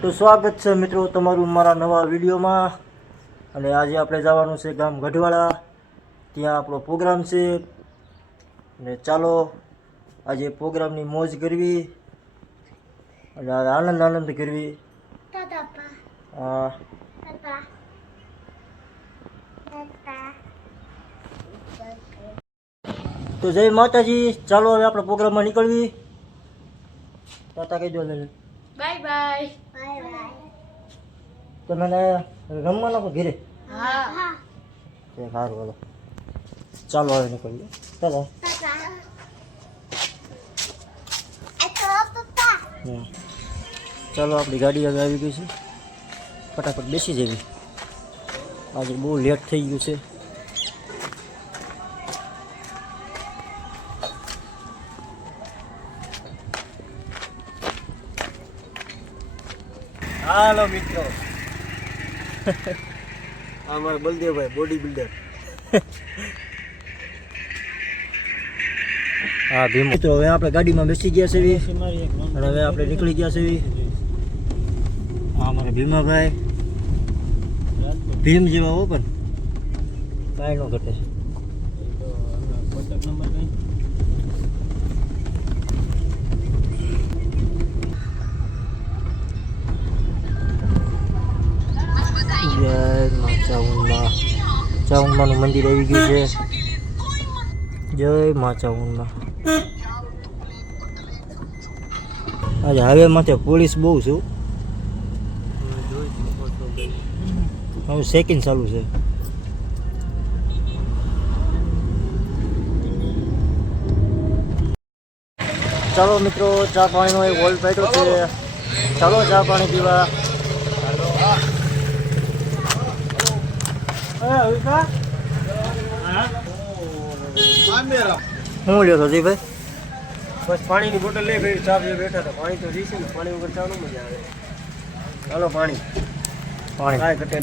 તો સ્વાગત છે મિત્રો તમારું મારા નવા વિડીયોમાં। અને આજે આપણે જવાનું છે ગામ ગઢવાડા, ત્યાં આપણો પ્રોગ્રામ છે। અને ચાલો આજે પ્રોગ્રામની મોજ કરવી અને આનંદ કરવી। તો જય માતાજી, ચાલો હવે આપણે પ્રોગ્રામમાં નીકળવી। તાતા કહી દો લે બાય બાય બાય બાય। તો મને રમવાનો કો ઘરે? હા તે સારું હાલો, ચાલો હવે નીકળીએ। ચાલો ચાલો આપણી ગાડી હવે આવી ગઈ છે, ફટાફટ બેસી જવી। આજે બહુ લેટ થઈ ગયું છે। હાલો મિત્રો, અમારા બલદેવભાઈ બોડી બિલ્ડર। હા ભીમ મિત્રો, હવે આપણે ગાડીમાં બેસી ગયા છે અને હવે આપણે નીકળી ગયા છે। અમારા ભીમાભાઈ ભીમ જેવા હો, પણ કાંઈ ન ઘટે। ચાઉનમાં મંદિર આવી ગયું છે। જય મા ચાઉનમાં। આજે હાઈવે માથે પોલીસ બહુ છે, હવે સેકન્ડ ચાલુ છે। ચાલો મિત્રો, ચા પાણીનો એક હોલ પાડ્યો છે, ચાલો ચા પાણી પીવા। શું લ્યો છો જી ભાઈ? બસ પાણીની બોટલ લઈ ભાઈ, ચા પીવા બેઠા હતા। પાણી તો રીશે ને, પાણી વગર ચા નો મજા આવે। હાલો પાણી પાણી કાંઈ ઘટે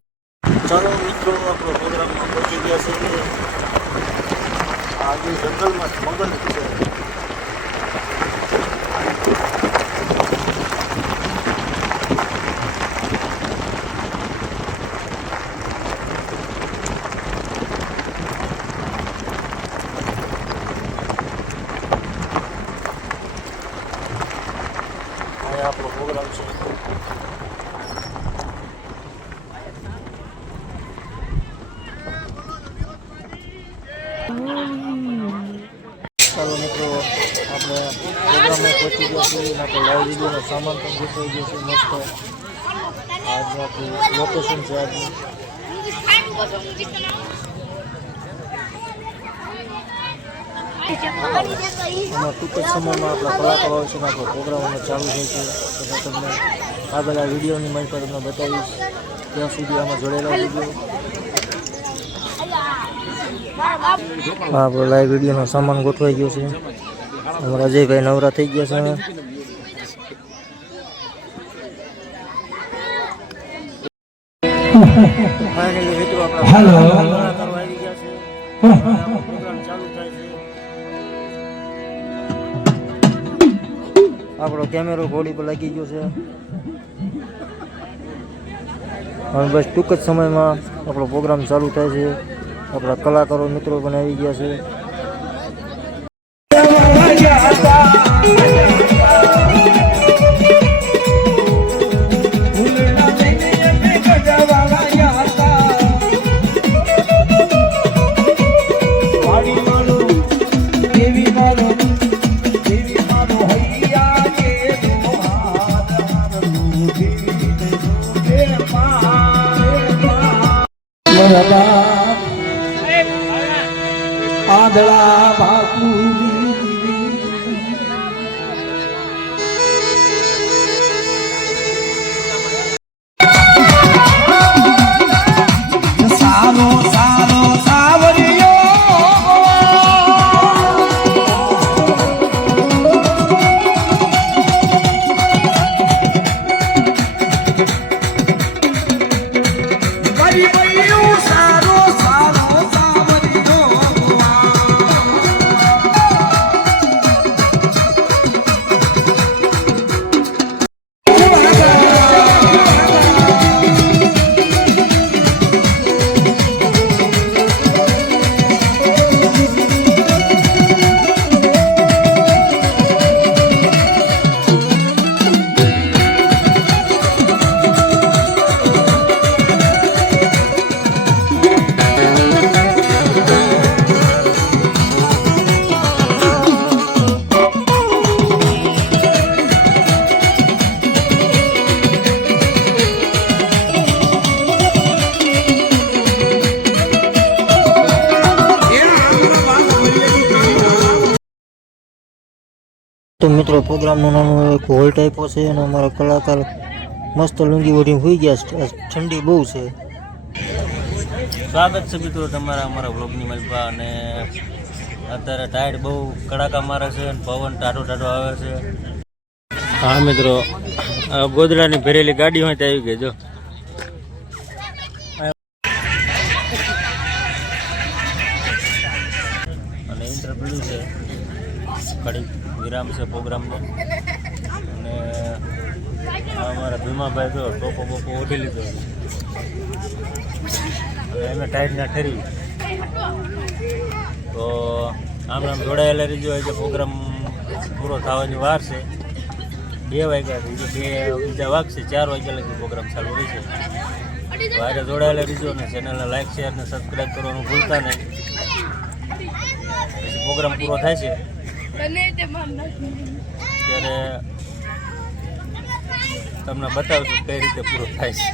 ચાલો મિત્રો, આપણો પ્રોગ્રામમાં પહોંચી ગયા છે। આજે જંગલમાં મંગલ છે। આપણો પ્રોગ્રામ છે। ચાલો મિત્રો, આપણે પ્રોગ્રામમાં પહોંચી ગયા છીએ અને આપણે લાઈવ વિડીયોનો સામાન પણ ગોઠવાઈ ગયો છે મસ્ત। આજનું આપણું લોકેશન છે આજનું। એમાં ટૂંક જ સમયમાં આપણા કલાકારો આવશે ને આપણો પ્રોગ્રામ અમે ચાલુ થાય છે, એટલે તમને આગળ આ વિડીયોની મારી પર તમને બતાવીશ। ત્યાં સુધી આમાં જોડેલા વિડીયો આપણો લાઈવ વિડીયોનો સામાન ગોઠવાઈ ગયો છે। અમારા અજયભાઈ નવરા થઈ ગયા છે। ફાઇનલી મિત્રો આપણા કલાકારો આવી ગયા છે, પ્રોગ્રામ ચાલુ થાય છે। આપણો કેમેરો ઘોડી પર લાગી ગયો છે। હવે બસ ટૂંક જ સમયમાં આપણો પ્રોગ્રામ ચાલુ થાય છે। આપણા કલાકારો મિત્રો પણ આવી ગયા છે। તો મિત્રો પ્રોગ્રામનું નાનું એક હોલ ટાઈપો છે અને અમારા કલાકાર મસ્ત લુંગી ઓઢીને હોઈ ગયા છે. ઠંડી બહુ છે. સ્વાગત છે મિત્રો તમારા અમારા વ્લોગની મલપા. અને અત્યારે ટાઈડ બહુ કડાકા મારે છે અને પવન ટાઢો ટાઢો આવે છે. હા મિત્રો, ગોદડાની ભરેલી ગાડી હોય ત્યાં આવી ગઈ જો. અને ઇન્ટરવ્યુ છે, ઘડીક વિરામ છે પ્રોગ્રામનો. અને અમારા ભીમાભાઈ જો ટોપો બોપો ઓઢી લીધો. એમને ટાઈટ ના ઠરી તો આમ જોડાયેલા રહીજો. આજે પ્રોગ્રામ પૂરો થવાની વાર છે. 2 વાગ્યા બીજા વાગશે, 4 વાગ્યા લગી પ્રોગ્રામ ચાલુ રહેશે. તો આજે જોડાયેલા રહીજો અને ચેનલને લાઈક શેર અને સબસ્ક્રાઈબ કરવાનું ભૂલતા નહીં. પછી પ્રોગ્રામ પૂરો થાય છે ત્યારે તમને બતાવશું કઈ રીતે પૂરો થાય છે.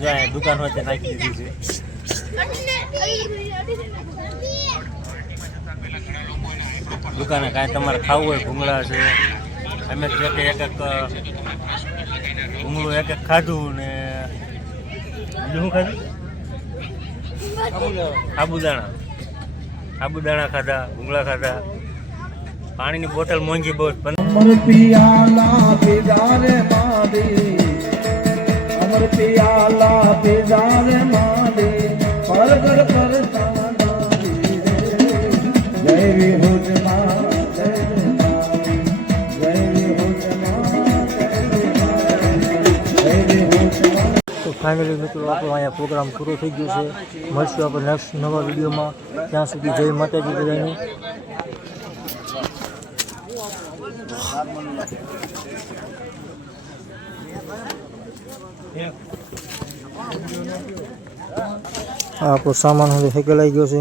જો અહીંયા દુકાન હોય ત્યાં નાખી દીધી છે. દુકાને કાંઈ તમારે ખાવું હોય, ભૂંગળા છે, અમે એક એક ભૂંગળું એક ખાધું ને બીજું શું ખાધું? સાબુદાણા ખાધા, ભૂંગળા ખાધા. પાણીની બોટલ મોંઘી બહુ. અમર પિયાલા પીધારે મારી, અમર પિયાલા પીધારે મારી, પરગર પરસાના જય વિહુજમાં જય વિહુજમાં. તો ફાઇનલી મિત્રો આપણો અહીંયા પ્રોગ્રામ પૂરો થઈ ગયો છે. મળશું આપણે નેક્સ્ટ નવા વિડીયોમાં. ત્યાં સુધી જય માતાજી બધાને. આ આપણો સામાન હવે હેકેલાઈ ગયો છે.